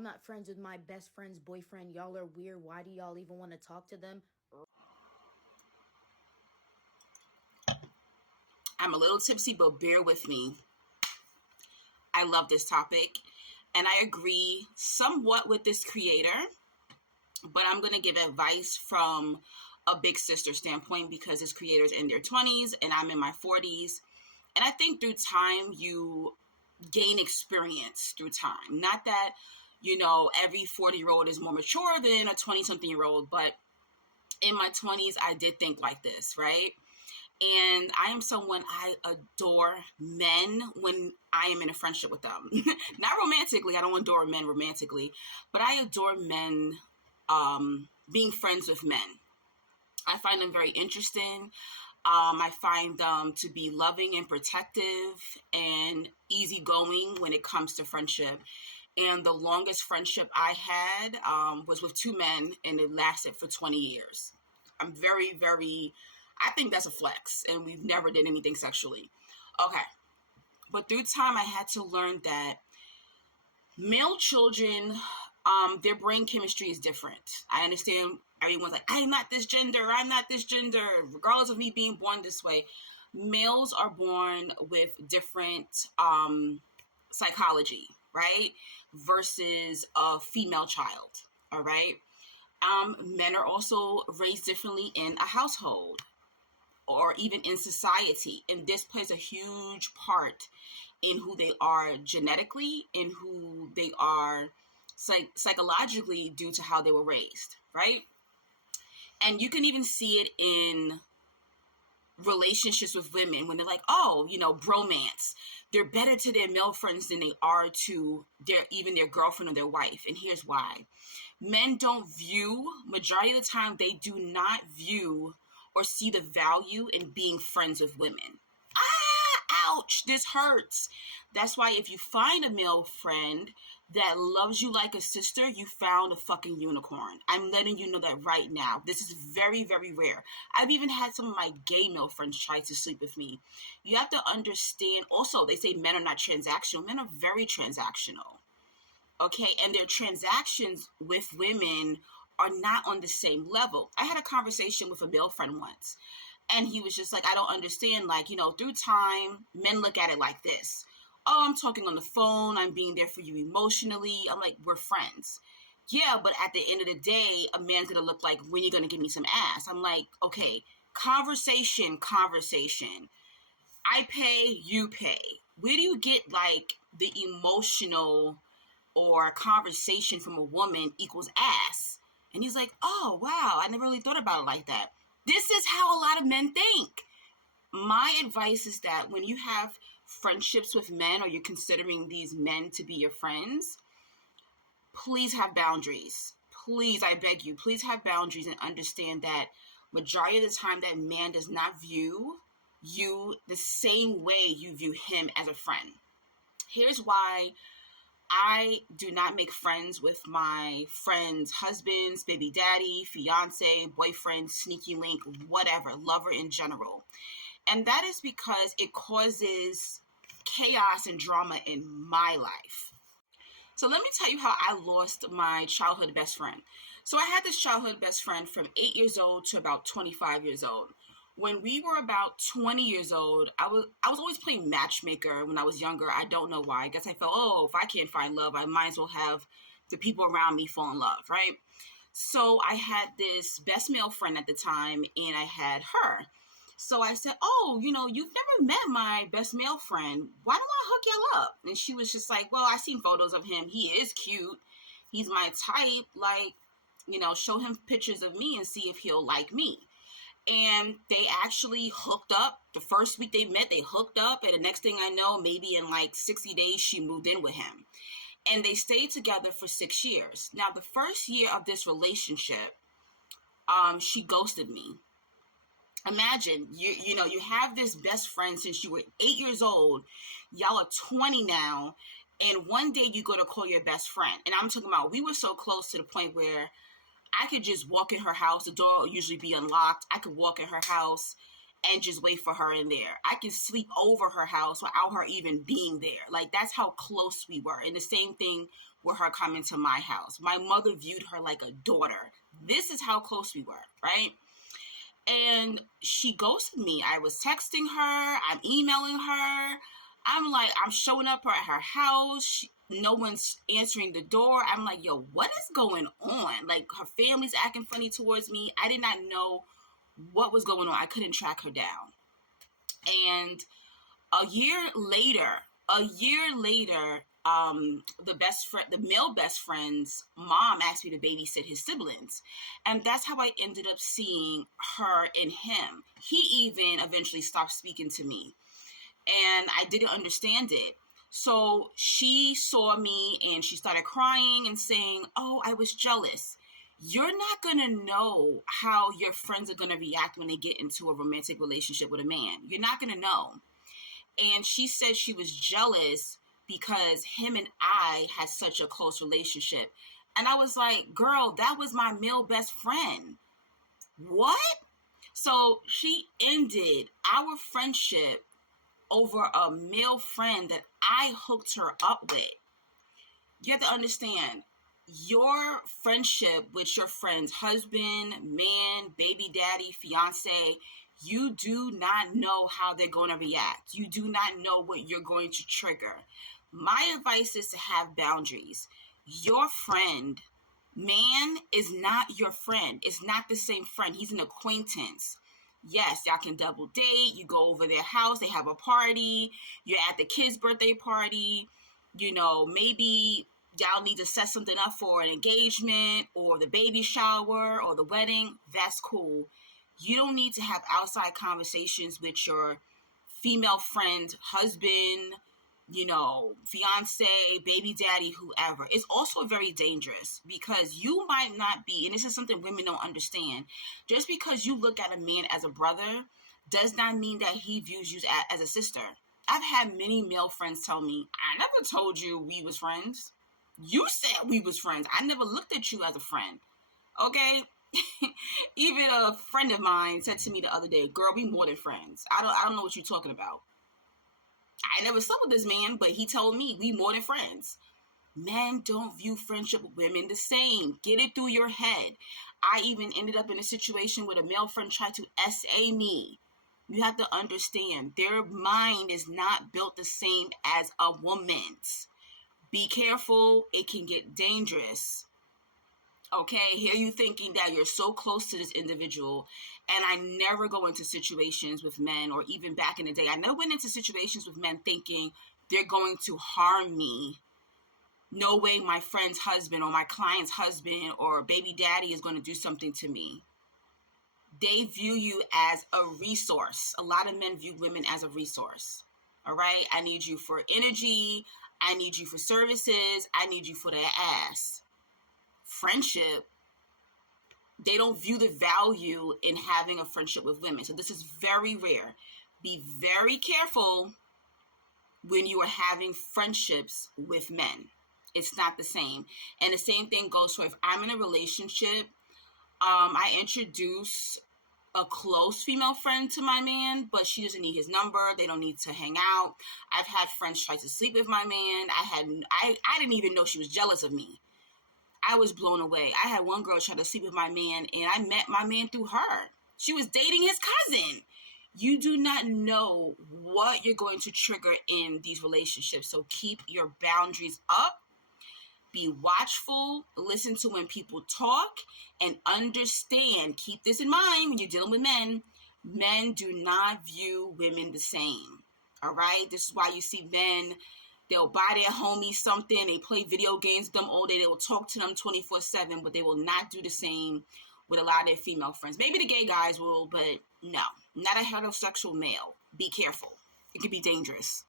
I'm not friends with my best friend's boyfriend. Y'all are weird. Why do y'all even want to talk to them? I'm a little tipsy, but bear with me. I love this topic, and I agree somewhat with this creator, but I'm going to give advice from a big sister standpoint because this creator's in their 20s and I'm in my 40s. And I think through time, you gain experience through time. Not that, every 40-year-old is more mature than a 20-something-year-old, but in my 20s, I did think like this, right? And I am someone, I adore men when I am in a friendship with them. Not romantically. I don't adore men romantically, but I adore men being friends with men. I find them very interesting. I find them to be loving and protective and easygoing when it comes to friendship. And the longest friendship I had was with two men, and it lasted for 20 years. I'm very, very, I think that's a flex, and we've never did anything sexually. Okay. But through time, I had to learn that male children, their brain chemistry is different. I understand everyone's like, I'm not this gender, regardless of me being born this way. Males are born with different psychology, right? Versus a female child, all right? Men are also raised differently in a household or even in society. And this plays a huge part in who they are genetically and who they are psychologically due to how they were raised, right? And you can even see it in relationships with women when they're like, oh, bromance. They're better to their male friends than they are to their girlfriend or their wife. And here's why. Men majority of the time, they do not view or see the value in being friends with women. Ouch, this hurts. That's why if you find a male friend that loves you like a sister, you found a fucking unicorn. I'm letting you know that right now. This is very, very rare. I've even had some of my gay male friends try to sleep with me. You have to understand, also, they say men are not transactional. Men are very transactional. Okay, and their transactions with women are not on the same level. I had a conversation with a male friend once, and he was just like, I don't understand, through time, men look at it like this. Oh, I'm talking on the phone. I'm being there for you emotionally. I'm like, we're friends. Yeah, but at the end of the day, a man's going to look like, when you're going to give me some ass? I'm like, okay, conversation. I pay, you pay. Where do you get the emotional or conversation from a woman equals ass? And he's like, oh, wow, I never really thought about it like that. This is how a lot of men think. My advice is that when you have friendships with men or you're considering these men to be your friends, please have boundaries. Please, I beg you, please have boundaries and understand that majority of the time that man does not view you the same way you view him as a friend. Here's why I do not make friends with my friends' husbands, baby daddy, fiance, boyfriend, sneaky link, whatever, lover in general. And that is because it causes chaos and drama in my life. So let me tell you how I lost my childhood best friend. So I had this childhood best friend from 8 years old to about 25 years old. When we were about 20 years old, I was always playing matchmaker when I was younger. I don't know why. I guess I felt, if I can't find love, I might as well have the people around me fall in love, right? So I had this best male friend at the time, and I had her. So I said, you've never met my best male friend. Why don't I hook y'all up? And she was just like, well, I've seen photos of him. He is cute. He's my type. Show him pictures of me and see if he'll like me. And they actually hooked up. The first week they met, they hooked up. And the next thing I know, maybe in 60 days, she moved in with him. And they stayed together for 6 years. Now, the first year of this relationship, she ghosted me. Imagine, you have this best friend since you were 8 years old. Y'all are 20 now. And one day you go to call your best friend. And I'm talking about, we were so close to the point where I could just walk in her house. The door will usually be unlocked. I could walk in her house and just wait for her in there. I could sleep over her house without her even being there. That's how close we were. And the same thing with her coming to my house. My mother viewed her like a daughter. This is how close we were, right? And she ghosted me. I was texting her. I'm emailing her. I'm like, I'm showing up at her house. No one's answering the door. I'm like, yo, what is going on? Like, her family's acting funny towards me. I did not know what was going on. I couldn't track her down. And a year later, the male best friend's mom asked me to babysit his siblings. And that's how I ended up seeing her and him. He even eventually stopped speaking to me. And I didn't understand it. So she saw me and she started crying and saying, oh, I was jealous. You're not going to know how your friends are going to react when they get into a romantic relationship with a man. You're not going to know. And she said she was jealous because him and I had such a close relationship. And I was like, girl, that was my male best friend. What? So she ended our friendship over a male friend that I hooked her up with. You have to understand, your friendship with your friend's husband, man, baby daddy, fiance, you do not know how they're going to react. You do not know what you're going to trigger. My advice is to have boundaries. Your friend, man, is not your friend. It's not the same friend. He's an acquaintance. Yes, y'all can double date. You go over their house. They have a party. You're at the kid's birthday party. You know, maybe y'all need to set something up for an engagement or the baby shower or the wedding. That's cool. You don't need to have outside conversations with your female friend, husband, you know, fiance, baby daddy, whoever. It's also very dangerous because you might not be, and this is something women don't understand, just because you look at a man as a brother does not mean that he views you as a sister. I've had many male friends tell me, I never told you we was friends. You said we was friends. I never looked at you as a friend. Okay? Even a friend of mine said to me the other day, girl, we more than friends. I don't know what you're talking about. I never slept with this man, but he told me we more than friends. Men don't view friendship with women the same. Get it through your head. I even ended up in a situation where a male friend tried to SA me. You have to understand, their mind is not built the same as a woman's. Be careful. It can get dangerous. Okay, here you thinking that you're so close to this individual, and I never go into situations with men, or even back in the day, I never went into situations with men thinking they're going to harm me. No way my friend's husband or my client's husband or baby daddy is going to do something to me. They view you as a resource. A lot of men view women as a resource. All right, I need you for energy. I need you for services. I need you for that ass. Friendship, they don't view the value in having a friendship with women. So this is very rare. Be very careful when you are having friendships with men. It's not the same. And the same thing goes for if I'm in a relationship, I introduce a close female friend to my man, but she doesn't need his number. They don't need to hang out. I've had friends try to sleep with my man. I didn't even know she was jealous of me. I was blown away. I had one girl try to sleep with my man, and I met my man through her. She was dating his cousin. You do not know what you're going to trigger in these relationships, so keep your boundaries up. Be watchful. Listen to when people talk, and understand. Keep this in mind when you're dealing with men. Men do not view women the same. All right? This is why you see men, they'll buy their homies something. They play video games with them all day. They will talk to them 24/7, but they will not do the same with a lot of their female friends. Maybe the gay guys will, but no, not a heterosexual male. Be careful. It can be dangerous.